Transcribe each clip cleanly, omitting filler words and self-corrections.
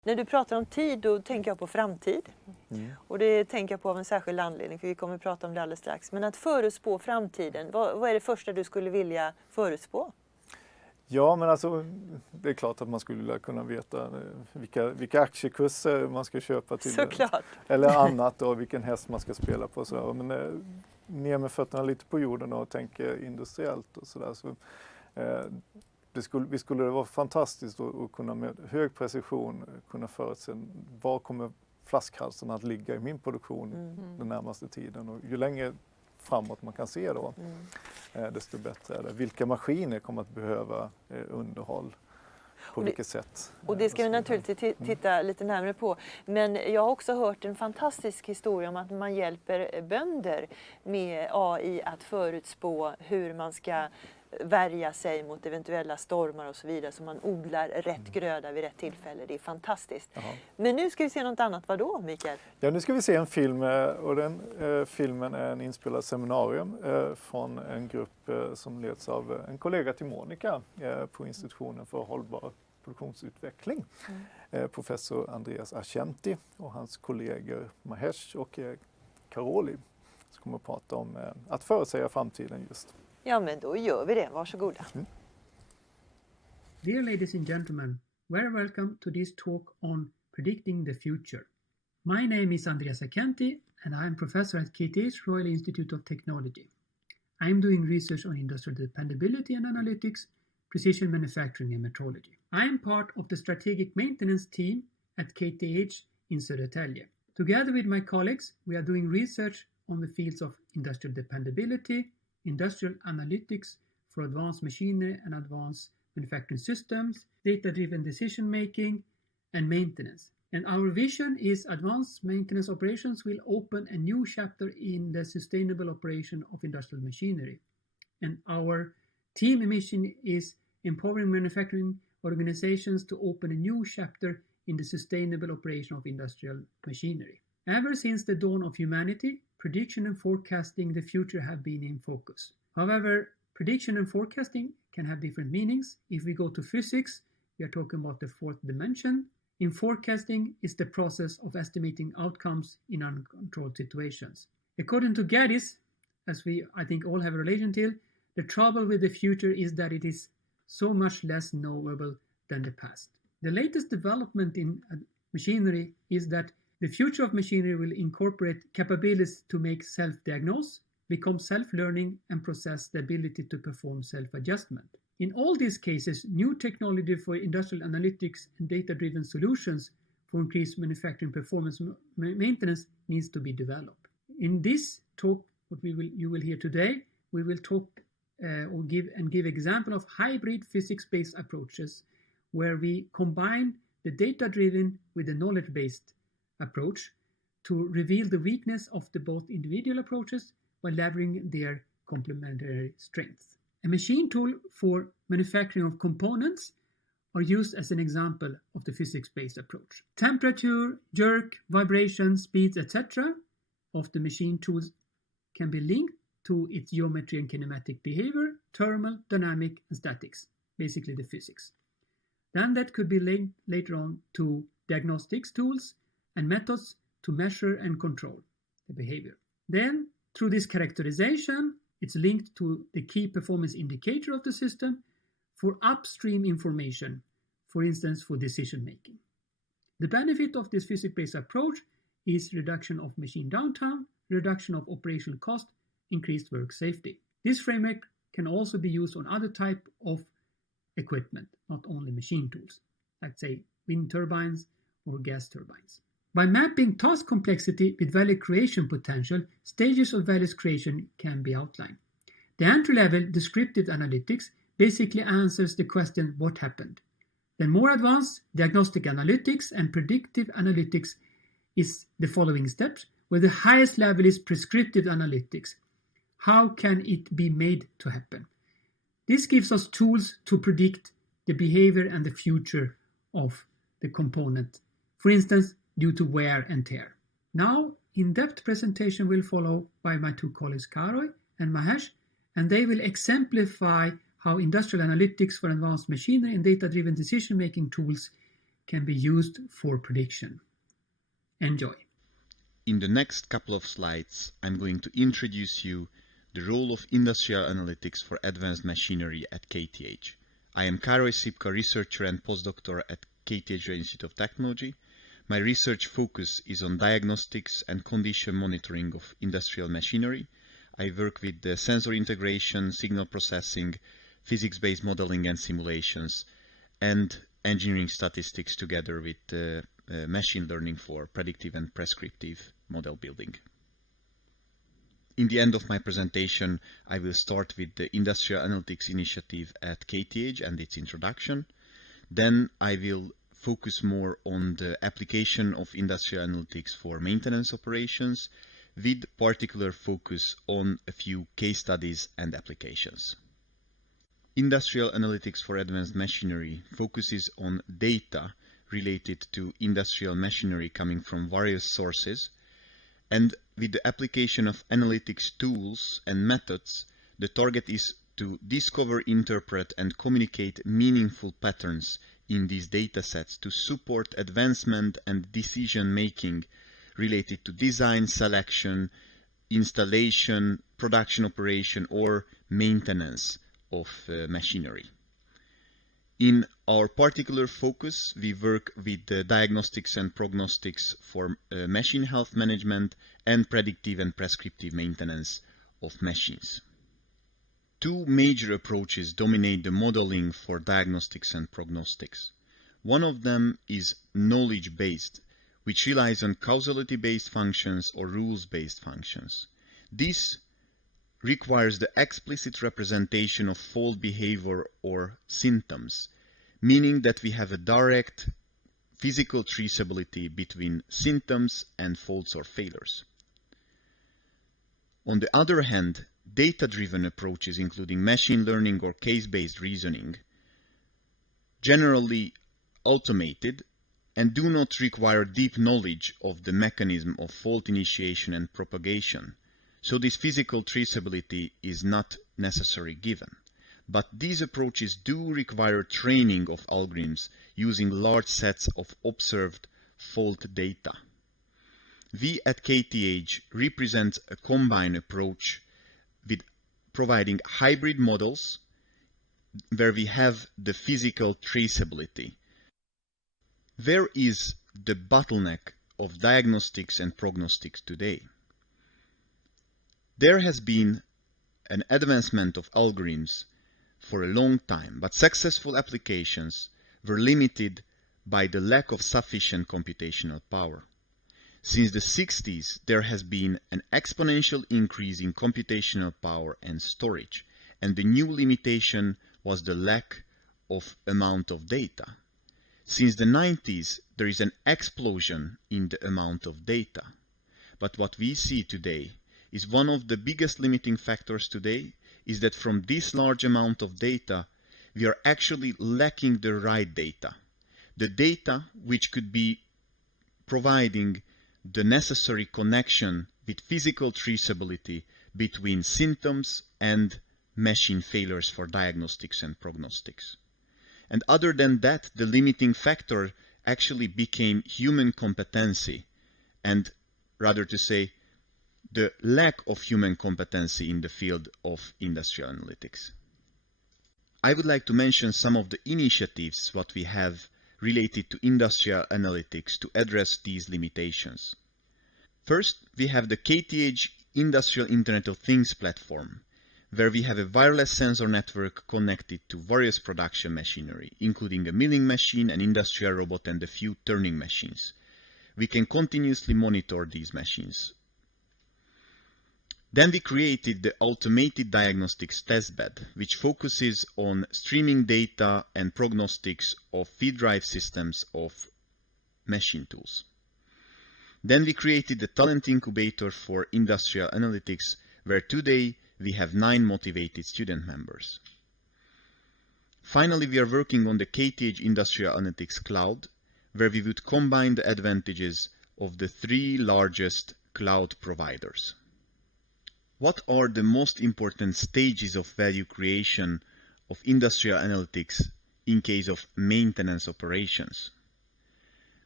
När du pratar om tid, då tänker jag på framtid. Och det tänker jag på av en särskild anledning, för vi kommer att prata om det alldeles strax. Men att förutspå framtiden, vad är det första du skulle vilja förutspå? Ja, men alltså det är klart att man skulle kunna veta vilka aktiekurser man ska köpa till. Såklart. Eller annat och vilken häst man ska spela på. Så, men ner med fötterna lite på jorden och tänker industriellt och sådär. Så, det skulle vara fantastiskt att kunna med hög precision kunna förutse var kommer flaskhalsen att ligga i min produktion den närmaste tiden. Och ju längre framåt man kan se då, desto bättre är det. Vilka maskiner kommer att behöva underhåll? På vilket sätt? Och det ska vi naturligtvis titta lite närmare på. Men jag har också hört en fantastisk historia om att man hjälper bönder med AI att förutspå hur man ska värja sig mot eventuella stormar och så vidare, så man odlar rätt gröda vid rätt tillfälle. Det är fantastiskt. Jaha. Men nu ska vi se något annat. Vad då, Mikael? Ja, nu ska vi se en film och den filmen är en inspelad seminarium från en grupp som leds av en kollega till Monica på institutionen för hållbar produktionsutveckling. Professor Andreas Argenti och hans kollegor Mahesh och Karoli som kommer att prata om att förutsäga framtiden just. Ja, men då gör vi det. Varsågoda. Dear ladies and gentlemen, very welcome to this talk on predicting the future. My name is Andreas Argenti and I am professor at KTH Royal Institute of Technology. I am doing research on industrial dependability and analytics, precision manufacturing and metrology. I am part of the strategic maintenance team at KTH in Södertälje. Together with my colleagues, we are doing research on the fields of industrial dependability, industrial analytics for advanced machinery and advanced manufacturing systems, data-driven decision-making, and maintenance. And our vision is advanced maintenance operations will open a new chapter in the sustainable operation of industrial machinery. And our team mission is empowering manufacturing organizations to open a new chapter in the sustainable operation of industrial machinery. Ever since the dawn of humanity, prediction and forecasting the future have been in focus. However, prediction and forecasting can have different meanings. If we go to physics, we are talking about the fourth dimension. In forecasting is the process of estimating outcomes in uncontrolled situations. According to Gaddis, as we I think all have a relation to, the trouble with the future is that it is so much less knowable than the past. The latest development in machinery is that the future of machinery will incorporate capabilities to make self-diagnose, become self-learning, and possess the ability to perform self-adjustment. In all these cases, new technology for industrial analytics and data-driven solutions for increased manufacturing performance maintenance needs to be developed. In this talk, what you will hear today, we will talk or give example of hybrid physics-based approaches where we combine the data-driven with the knowledge-based approach to reveal the weakness of the both individual approaches while leveraging their complementary strengths. A machine tool for manufacturing of components are used as an example of the physics-based approach. Temperature, jerk, vibration, speeds, etc. of the machine tools can be linked to its geometry and kinematic behavior, thermal, dynamic, and statics, basically the physics. Then that could be linked later on to diagnostics tools and methods to measure and control the behavior. Then, through this characterization, it's linked to the key performance indicator of the system for upstream information, for instance, for decision making. The benefit of this physics-based approach is reduction of machine downtime, reduction of operational cost, increased work safety. This framework can also be used on other type of equipment, not only machine tools, like say wind turbines or gas turbines. By mapping task complexity with value creation potential, stages of value creation can be outlined. The entry-level descriptive analytics basically answers the question, what happened? Then more advanced diagnostic analytics and predictive analytics is the following steps, where the highest level is prescriptive analytics. How can it be made to happen? This gives us tools to predict the behavior and the future of the component. For instance, due to wear and tear. Now, in-depth presentation will follow by my two colleagues Karoi and Mahesh, and they will exemplify how industrial analytics for advanced machinery and data-driven decision-making tools can be used for prediction. Enjoy. In the next couple of slides, I'm going to introduce you the role of industrial analytics for advanced machinery at KTH. I am Károly Szipka, researcher and postdoctor at KTH Institute of Technology. My research focus is on diagnostics and condition monitoring of industrial machinery. I work with the sensor integration, signal processing, physics-based modeling and simulations, and engineering statistics together with machine learning for predictive and prescriptive model building. In the end of my presentation, I will start with the Industrial Analytics Initiative at KTH and its introduction. Then I will focus more on the application of industrial analytics for maintenance operations, with particular focus on a few case studies and applications. Industrial analytics for advanced machinery focuses on data related to industrial machinery coming from various sources, and with the application of analytics tools and methods, the target is to discover, interpret, and communicate meaningful patterns in these datasets to support advancement and decision-making related to design, selection, installation, production operation, or maintenance of machinery. In our particular focus, we work with the diagnostics and prognostics for machine health management and predictive and prescriptive maintenance of machines. Two major approaches dominate the modeling for diagnostics and prognostics. One of them is knowledge-based, which relies on causality-based functions or rules-based functions. This requires the explicit representation of fault behavior or symptoms, meaning that we have a direct physical traceability between symptoms and faults or failures. On the other hand, data-driven approaches, including machine learning or case-based reasoning, generally automated and do not require deep knowledge of the mechanism of fault initiation and propagation. So this physical traceability is not necessarily given. But these approaches do require training of algorithms using large sets of observed fault data. We at KTH represent a combined approach with providing hybrid models where we have the physical traceability. Where is the bottleneck of diagnostics and prognostics today? There has been an advancement of algorithms for a long time, but successful applications were limited by the lack of sufficient computational power. Since the 60s, there has been an exponential increase in computational power and storage, and the new limitation was the lack of amount of data. Since the 90s, there is an explosion in the amount of data. But what we see today is one of the biggest limiting factors today is that from this large amount of data, we are actually lacking the right data. The data which could be providing the necessary connection with physical traceability between symptoms and machine failures for diagnostics and prognostics. And other than that, the limiting factor actually became human competency, and rather to say, the lack of human competency in the field of industrial analytics. I would like to mention some of the initiatives what we have related to industrial analytics to address these limitations. First, we have the KTH Industrial Internet of Things platform, where we have a wireless sensor network connected to various production machinery, including a milling machine, an industrial robot, and a few turning machines. We can continuously monitor these machines. Then we created the Automated Diagnostics Testbed, which focuses on streaming data and prognostics of feed drive systems of machine tools. Then we created the Talent Incubator for Industrial Analytics, where today we have 9 motivated student members. Finally, we are working on the KTH Industrial Analytics Cloud, where we would combine the advantages of the 3 largest cloud providers. What are the most important stages of value creation of industrial analytics in case of maintenance operations?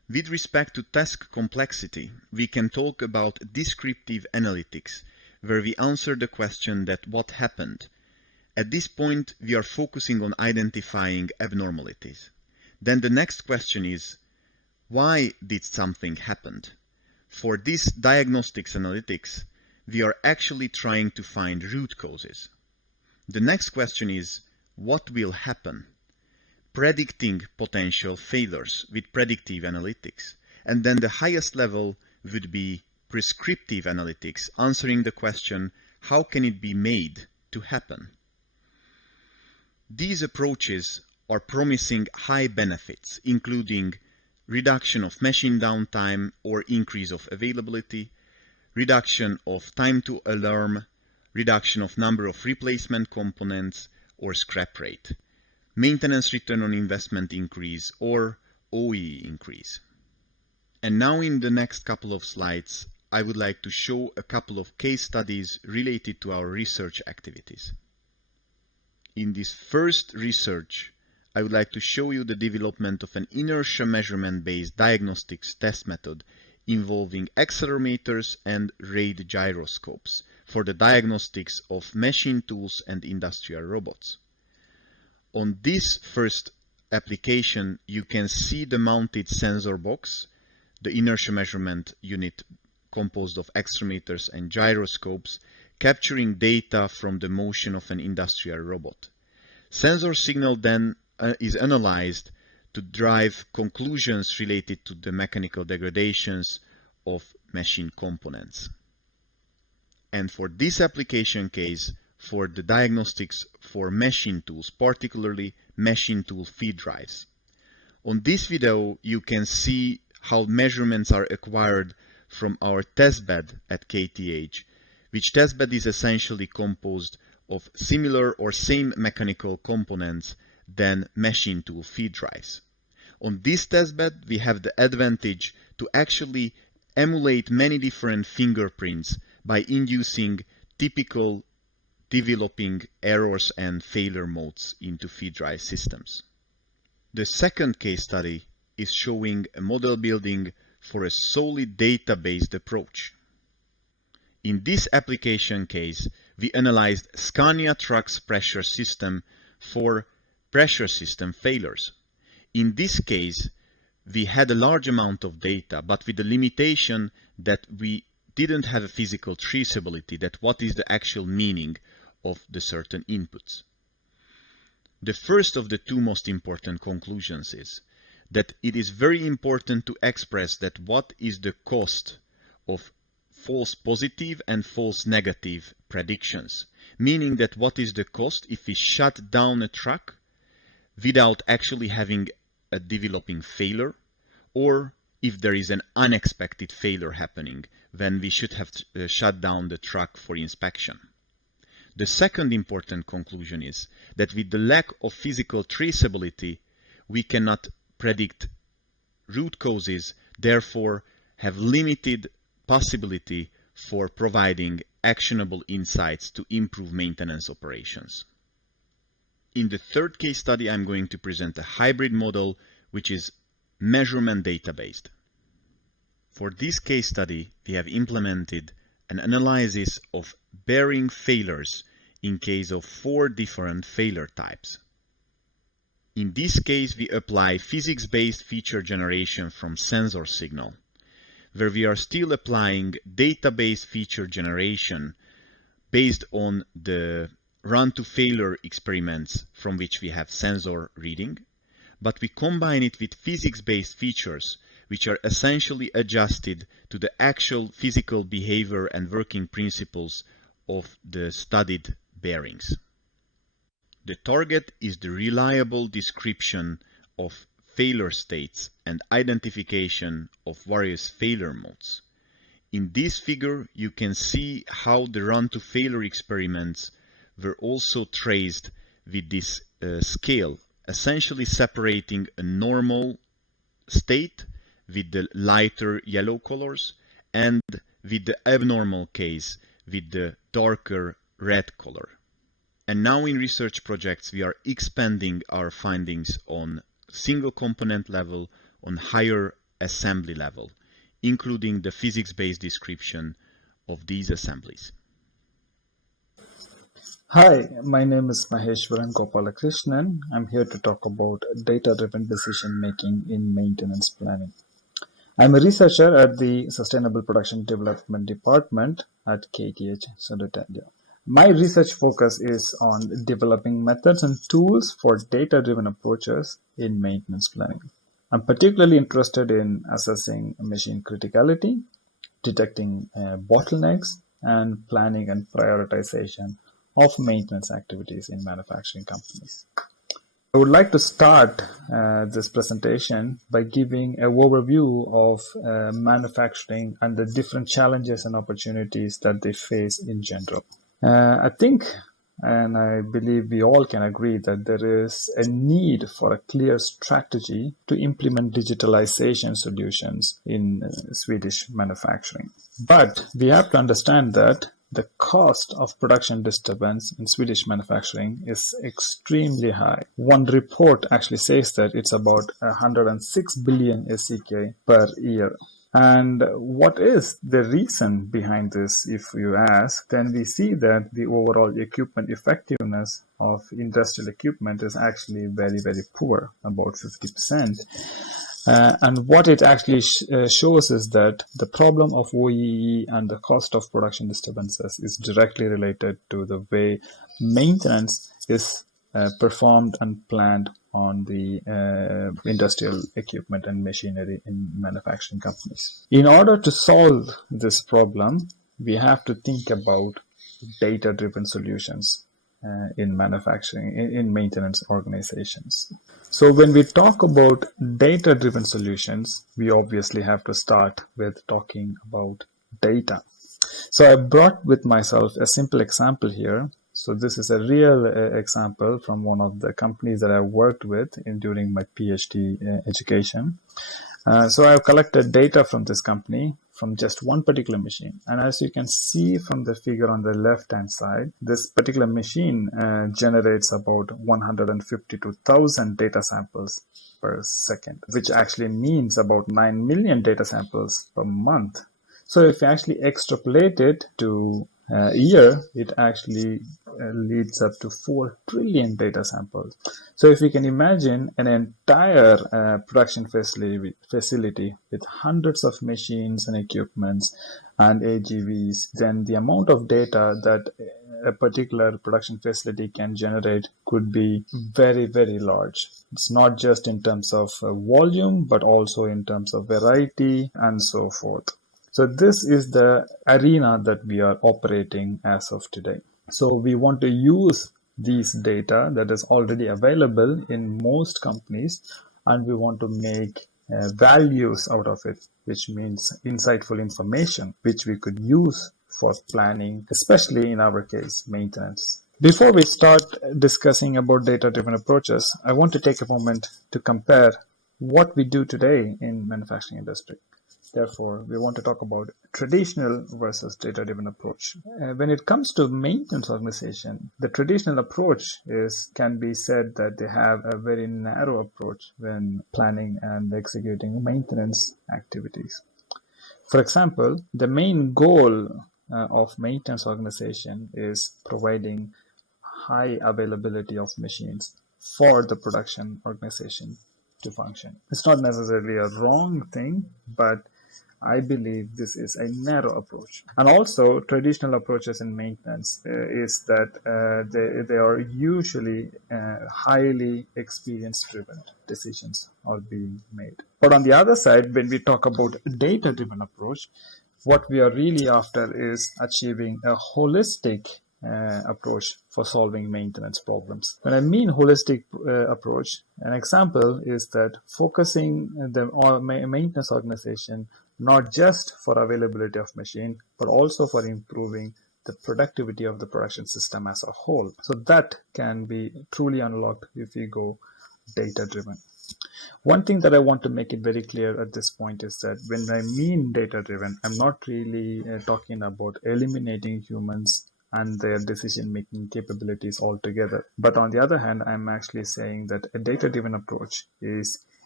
With respect to task complexity, we can talk about descriptive analytics, where we answer the question that what happened. At this point, we are focusing on identifying abnormalities. Then the next question is, why did something happen? For this diagnostics analytics, we are actually trying to find root causes. The next question is, what will happen? Predicting potential failures with predictive analytics. And then the highest level would be prescriptive analytics, answering the question, how can it be made to happen? These approaches are promising high benefits, including reduction of machine downtime or increase of availability, reduction of time to alarm, reduction of number of replacement components or scrap rate, maintenance return on investment increase or OEE increase. And now in the next couple of slides, I would like to show a couple of case studies related to our research activities. In this first research, I would like to show you the development of an inertia measurement-based diagnostics test method involving accelerometers and rate gyroscopes for the diagnostics of machine tools and industrial robots. On this first application, you can see the mounted sensor box, the inertia measurement unit composed of accelerometers and gyroscopes, capturing data from the motion of an industrial robot. Sensor signal then is analyzed to drive conclusions related to the mechanical degradations of machine components. And for this application case, for the diagnostics for machine tools, particularly machine tool feed drives. On this video, you can see how measurements are acquired from our testbed at KTH, which testbed is essentially composed of similar or same mechanical components than machine tool feed drives. On this testbed, we have the advantage to actually emulate many different fingerprints by inducing typical developing errors and failure modes into feed drive systems. The second case study is showing a model building for a solid data-based approach. In this application case, we analyzed Scania trucks pressure system for pressure system failures. In this case, we had a large amount of data, but with the limitation that we didn't have a physical traceability, that what is the actual meaning of the certain inputs. The first of the two most important conclusions is that it is very important to express that what is the cost of false positive and false negative predictions, meaning that what is the cost if we shut down a truck without actually having a developing failure, or if there is an unexpected failure happening when we should have shut down the truck for inspection. The second important conclusion is that with the lack of physical traceability, we cannot predict root causes, therefore have limited possibility for providing actionable insights to improve maintenance operations. In the third case study, I'm going to present a hybrid model which is measurement data-based. For this case study, we have implemented an analysis of bearing failures in case of 4 different failure types. In this case, we apply physics-based feature generation from sensor signal, where we are still applying data-based feature generation based on the run-to-failure experiments from which we have sensor reading, but we combine it with physics-based features which are essentially adjusted to the actual physical behavior and working principles of the studied bearings. The target is the reliable description of failure states and identification of various failure modes. In this figure, you can see how the run-to-failure experiments were also traced with this scale, essentially separating a normal state with the lighter yellow colors and with the abnormal case with the darker red color. And now in research projects, we are expanding our findings on single component level, on higher assembly level, including the physics-based description of these assemblies. Hi, my name is Maheshwaran Gopalakrishnan. I'm here to talk about data-driven decision-making in maintenance planning. I'm a researcher at the Sustainable Production Development Department at KTH Södertälje. My research focus is on developing methods and tools for data-driven approaches in maintenance planning. I'm particularly interested in assessing machine criticality, detecting bottlenecks, and planning and prioritization of maintenance activities in manufacturing companies. I would like to start this presentation by giving an overview of manufacturing and the different challenges and opportunities that they face in general. I think, and I believe we all can agree, that there is a need for a clear strategy to implement digitalization solutions in Swedish manufacturing. But we have to understand that the cost of production disturbance in Swedish manufacturing is extremely high. One report actually says that it's about 106 billion SEK per year. And what is the reason behind this, if you ask? Then we see that the overall equipment effectiveness of industrial equipment is actually very, very poor, about 50%. And what it actually shows is that the problem of OEE and the cost of production disturbances is directly related to the way maintenance is performed and planned on the industrial equipment and machinery in manufacturing companies. In order to solve this problem, we have to think about data-driven solutions in manufacturing, in maintenance organizations. So when we talk about data-driven solutions, we obviously have to start with talking about data. So I brought with myself a simple example here. So this is a real example from one of the companies that I worked with during my PhD education. So I've collected data from this company from just one particular machine. And as you can see from the figure on the left-hand side, this particular machine generates about 152,000 data samples per second, which actually means about 9 million data samples per month. So if you actually extrapolate it to a year, it actually leads up to 4 trillion data samples. So if we can imagine an entire production facility with hundreds of machines and equipments and AGVs, then the amount of data that a particular production facility can generate could be very, very large. It's not just in terms of volume, but also in terms of variety and so forth. So this is the arena that we are operating as of today. So we want to use these data that is already available in most companies, and we want to make values out of it, which means insightful information, which we could use for planning, especially in our case, maintenance. Before we start discussing about data-driven approaches, I want to take a moment to compare what we do today in manufacturing industry. Therefore, we want to talk about traditional versus data-driven approach. When it comes to maintenance organization, the traditional approach can be said that they have a very narrow approach when planning and executing maintenance activities. For example, the main goal of maintenance organization is providing high availability of machines for the production organization to function. It's not necessarily a wrong thing, but I believe this is a narrow approach. And also, traditional approaches in maintenance is that they are usually highly experience-driven decisions are being made. But on the other side, when we talk about data-driven approach, what we are really after is achieving a holistic approach for solving maintenance problems. When I mean holistic approach, an example is that focusing the maintenance organization not just for availability of machine, but also for improving the productivity of the production system as a whole. So that can be truly unlocked if we go data-driven. One thing that I want to make it very clear at this point is that when I mean data-driven, I'm not really talking about eliminating humans and their decision-making capabilities altogether. But on the other hand, I'm actually saying that a data-driven approach is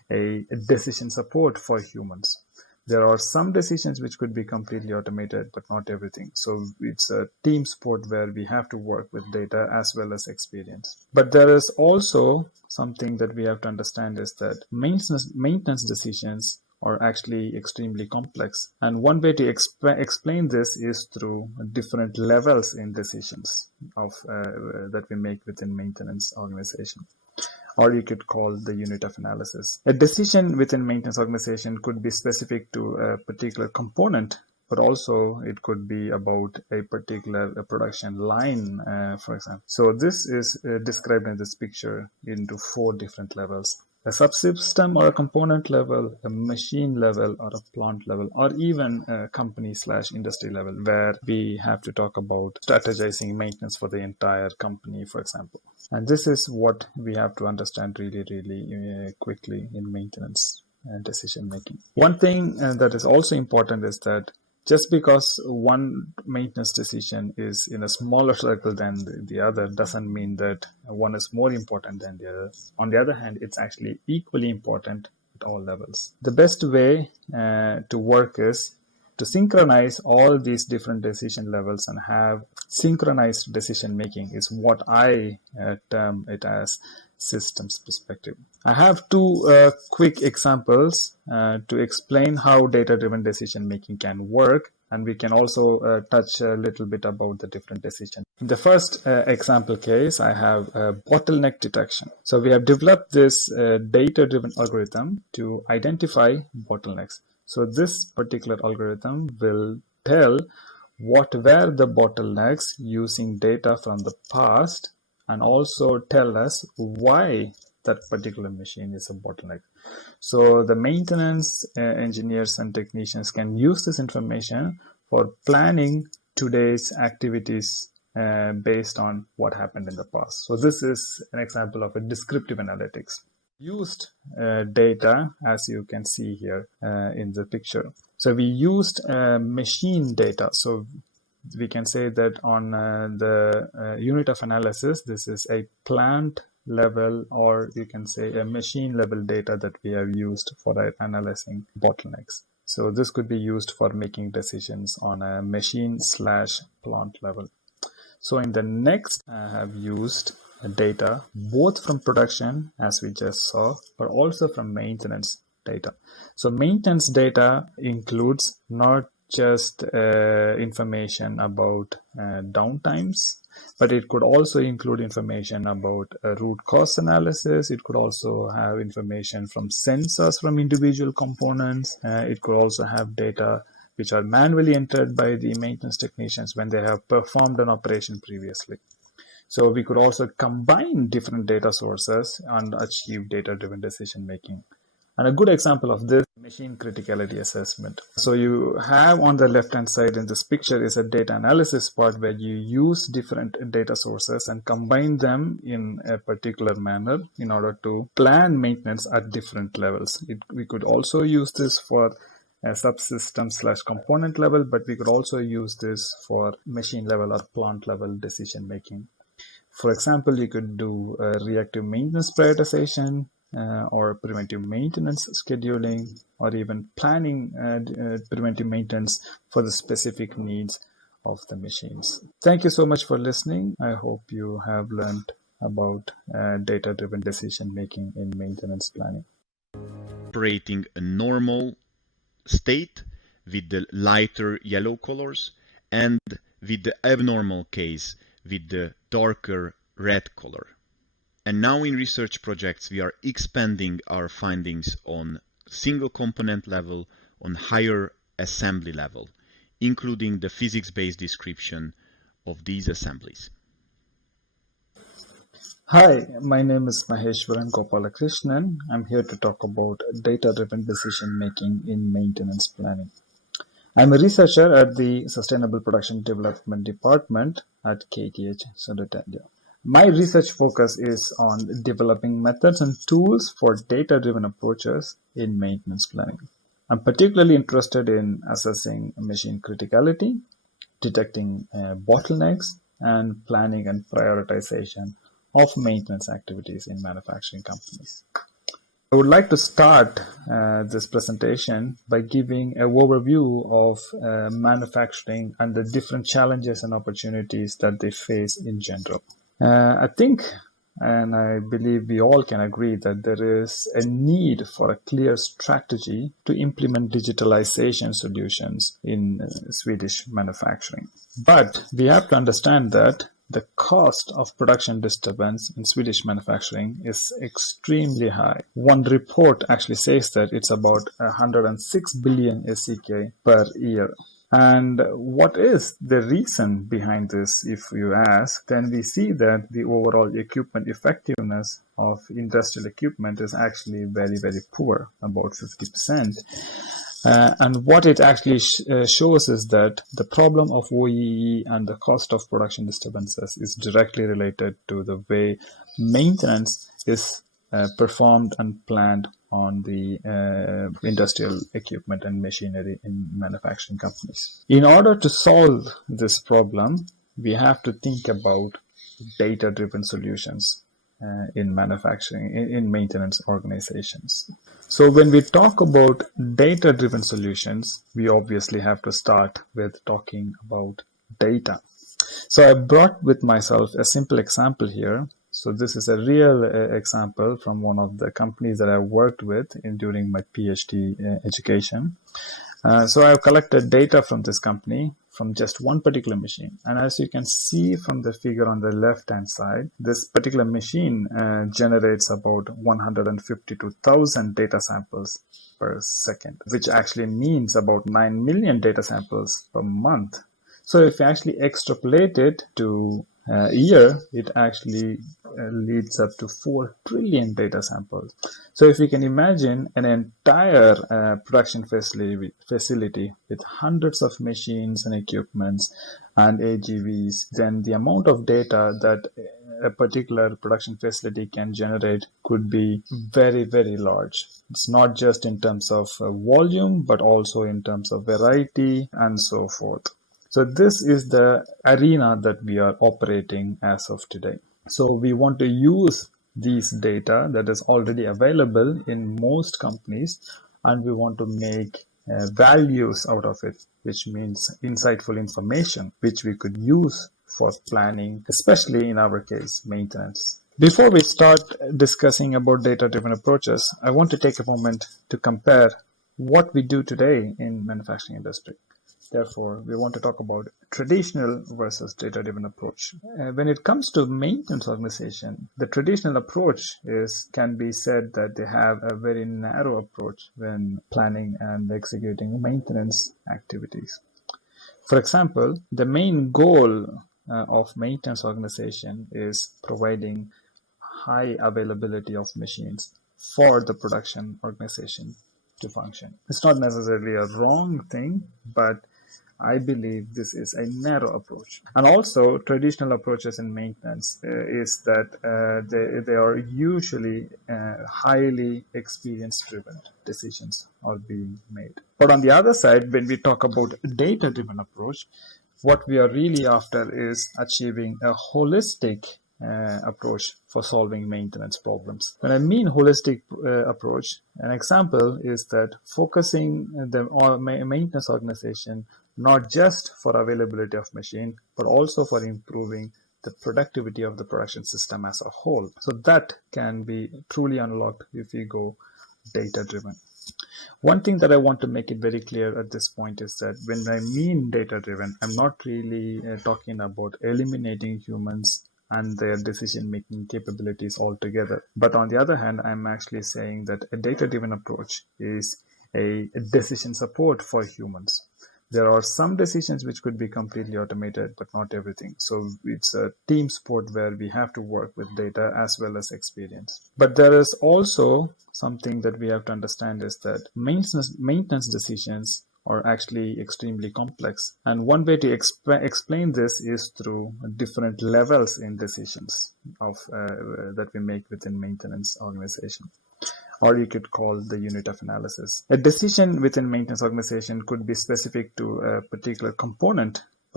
a decision support for humans. There are some decisions which could be completely automated, but not everything. So it's a team sport where we have to work with data as well as experience. But there is also something that we have to understand is that maintenance decisions are actually extremely complex. And one way to explain this is through different levels in decisions that we make within maintenance organization. Or you could call the unit of analysis. A decision within maintenance organization could be specific to a particular component, but also it could be about a particular production line, for example. So this is described in this picture into 4 different levels. A subsystem or a component level, a machine level or a plant level, or even a company/industry level, where we have to talk about strategizing maintenance for the entire company, for example. And this is what we have to understand really quickly in maintenance and decision making. One thing that is also important is that just because one maintenance decision is in a smaller circle than the other doesn't mean that one is more important than the other. On the other hand, it's actually equally important at all levels. The best way to work is to synchronize all these different decision levels and have synchronized decision making is what I term it as systems perspective. I have 2 quick examples to explain how data-driven decision making can work, and we can also touch a little bit about the different decisions. In the first example case, I have bottleneck detection. So we have developed this data-driven algorithm to identify bottlenecks. So this particular algorithm will tell what were the bottlenecks using data from the past, and also tell us why that particular machine is a bottleneck. So the maintenance engineers and technicians can use this information for planning today's activities based on what happened in the past. So this is an example of a descriptive analytics. Used data, as you can see here in the picture. So we used machine data. So we can say that on the unit of analysis, this is a plant level, or you can say a machine level data that we have used for analyzing bottlenecks. So this could be used for making decisions on a machine/plant level. So in the next, I have used data both from production, as we just saw, but also from maintenance data. So maintenance data includes not just information about downtimes, but it could also include information about root cause analysis. It could also have information from sensors from individual components. It could also have data which are manually entered by the maintenance technicians when they have performed an operation previously. So we could also combine different data sources and achieve data-driven decision making. And a good example of this, machine criticality assessment. So you have on the left-hand side in this picture is a data analysis part where you use different data sources and combine them in a particular manner in order to plan maintenance at different levels. We could also use this for a subsystem/component level, but we could also use this for machine level or plant level decision making. For example, you could do reactive maintenance prioritization, or preventive maintenance scheduling, or even planning preventive maintenance for the specific needs of the machines. Thank you so much for listening. I hope you have learned about data-driven decision making in maintenance planning. Operating a normal state with the lighter yellow colors, and with the abnormal case with the darker red color. And now in research projects, we are expanding our findings on single component level, on higher assembly level, including the physics-based description of these assemblies. Hi, my name is Maheshwaran Gopalakrishnan. I'm here to talk about data-driven decision-making in maintenance planning. I'm a researcher at the Sustainable Production Development Department at KTH Södertälje. My research focus is on developing methods and tools for data-driven approaches in maintenance planning. I'm particularly interested in assessing machine criticality, detecting bottlenecks, and planning and prioritization of maintenance activities in manufacturing companies. I would like to start this presentation by giving an overview of manufacturing and the different challenges and opportunities that they face in general. I think, and I believe we all can agree, that there is a need for a clear strategy to implement digitalization solutions in Swedish manufacturing. But we have to understand that the cost of production disturbance in Swedish manufacturing is extremely high. One report actually says that it's about 106 billion SEK per year. And what is the reason behind this, if you ask? Then we see that the overall equipment effectiveness of industrial equipment is actually very, very poor, about 50%. And what it actually shows is that the problem of OEE and the cost of production disturbances is directly related to the way maintenance is performed and planned on the industrial equipment and machinery in manufacturing companies. In order to solve this problem, we have to think about data-driven solutions in manufacturing, in maintenance organizations. So when we talk about data-driven solutions, we obviously have to start with talking about data. So I brought with myself a simple example here. So this is a real example from one of the companies that I worked with during my PhD education. So I've collected data from this company from just one particular machine. And as you can see from the figure on the left-hand side, this particular machine generates about 152,000 data samples per second, which actually means about 9 million data samples per month. So if you actually extrapolate it to a year, it actually leads up to 4 trillion data samples. So if you can imagine an entire production facility with hundreds of machines and equipments and AGVs, then the amount of data that a particular production facility can generate could be very, very large. It's not just in terms of volume, but also in terms of variety and so forth. So this is the arena that we are operating as of today. So we want to use these data that is already available in most companies, and we want to make values out of it, which means insightful information, which we could use for planning, especially in our case, maintenance. Before we start discussing about data-driven approaches, I want to take a moment to compare what we do today in manufacturing industry. Therefore, we want to talk about traditional versus data-driven approach. When it comes to maintenance organization, the traditional approach can be said that they have a very narrow approach when planning and executing maintenance activities. For example, the main goal of maintenance organization is providing high availability of machines for the production organization to function. It's not necessarily a wrong thing, but I believe this is a narrow approach. And also, traditional approaches in maintenance is that they are usually highly experience-driven decisions are being made. But on the other side, when we talk about data-driven approach, what we are really after is achieving a holistic approach for solving maintenance problems. When I mean holistic approach, an example is that focusing the maintenance organization not just for availability of machine, but also for improving the productivity of the production system as a whole. So that can be truly unlocked if we go data-driven. One thing that I want to make it very clear at this point is that when I mean data-driven, I'm not really talking about eliminating humans and their decision-making capabilities altogether. But on the other hand, I'm actually saying that a data-driven approach is a decision support for humans. There are some decisions which could be completely automated, but not everything. So it's a team sport where we have to work with data as well as experience. But there is also something that we have to understand is that maintenance decisions are actually extremely complex. And one way to explain this is through different levels in decisions that we make within maintenance organization. Or you could call the unit of analysis. A decision within maintenance organization could be specific to a particular component, but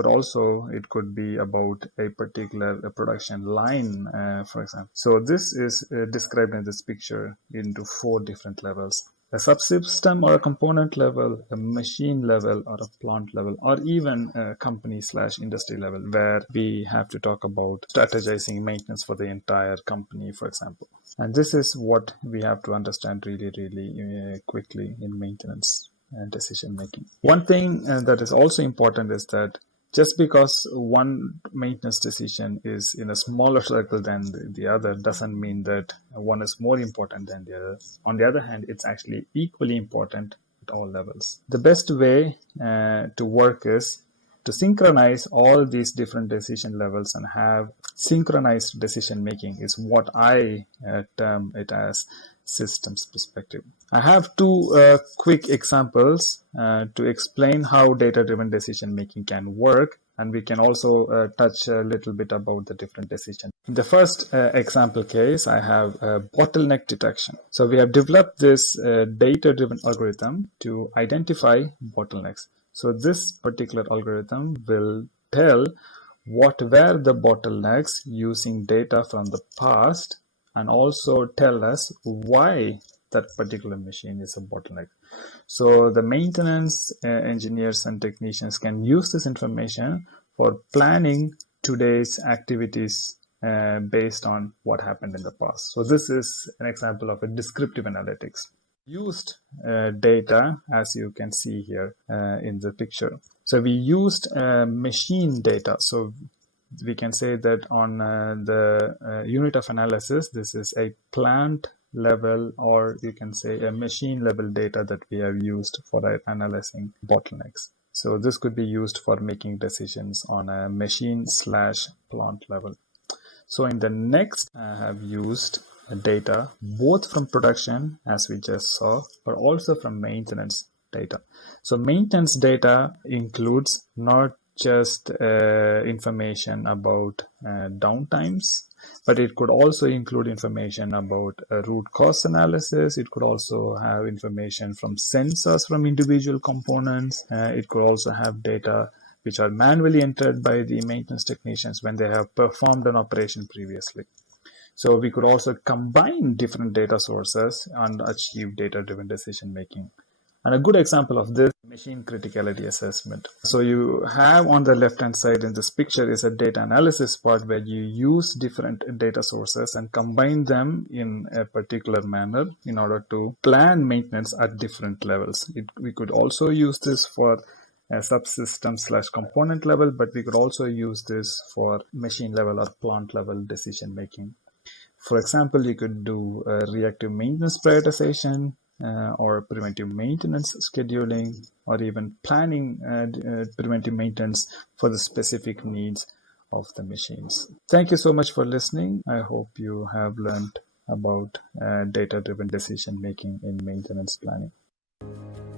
but also it could be about a particular production line, for example. So this is described in this picture into 4 different levels: a subsystem or a component level, a machine level or a plant level, or even a company/industry level, where we have to talk about strategizing maintenance for the entire company, for example. And this is what we have to understand really quickly in maintenance and decision making. One thing that is also important is that just because one maintenance decision is in a smaller circle than the other doesn't mean that one is more important than the other. On the other hand, it's actually equally important at all levels. The best way to work is to synchronize all these different decision levels and have synchronized decision making is what I term it as systems perspective. I have 2 quick examples to explain how data-driven decision making can work, and we can also touch a little bit about the different decisions. In the first example case, I have bottleneck detection. So we have developed this data-driven algorithm to identify bottlenecks. So this particular algorithm will tell what were the bottlenecks using data from the past, and also tell us why that particular machine is a bottleneck. So the maintenance engineers and technicians can use this information for planning today's activities based on what happened in the past. So this is an example of a descriptive analytics. Used data, as you can see here in the picture. So we used machine data. So we can say that on the unit of analysis, this is a plant level, or you can say a machine level data that we have used for analyzing bottlenecks. So this could be used for making decisions on a machine/plant level. So in the next, I have used data both from production, as we just saw, but also from maintenance data. So maintenance data includes not just information about downtimes, but it could also include information about root cause analysis. It could also have information from sensors from individual components. It could also have data which are manually entered by the maintenance technicians when they have performed an operation previously. So we could also combine different data sources and achieve data-driven decision making. And a good example of this, machine criticality assessment. So you have on the left-hand side in this picture is a data analysis part where you use different data sources and combine them in a particular manner in order to plan maintenance at different levels. We could also use this for a subsystem/component level, but we could also use this for machine level or plant level decision making. For example, you could do reactive maintenance prioritization, or preventive maintenance scheduling, or even planning preventive maintenance for the specific needs of the machines. Thank you so much for listening. I hope you have learned about data-driven decision making in maintenance planning.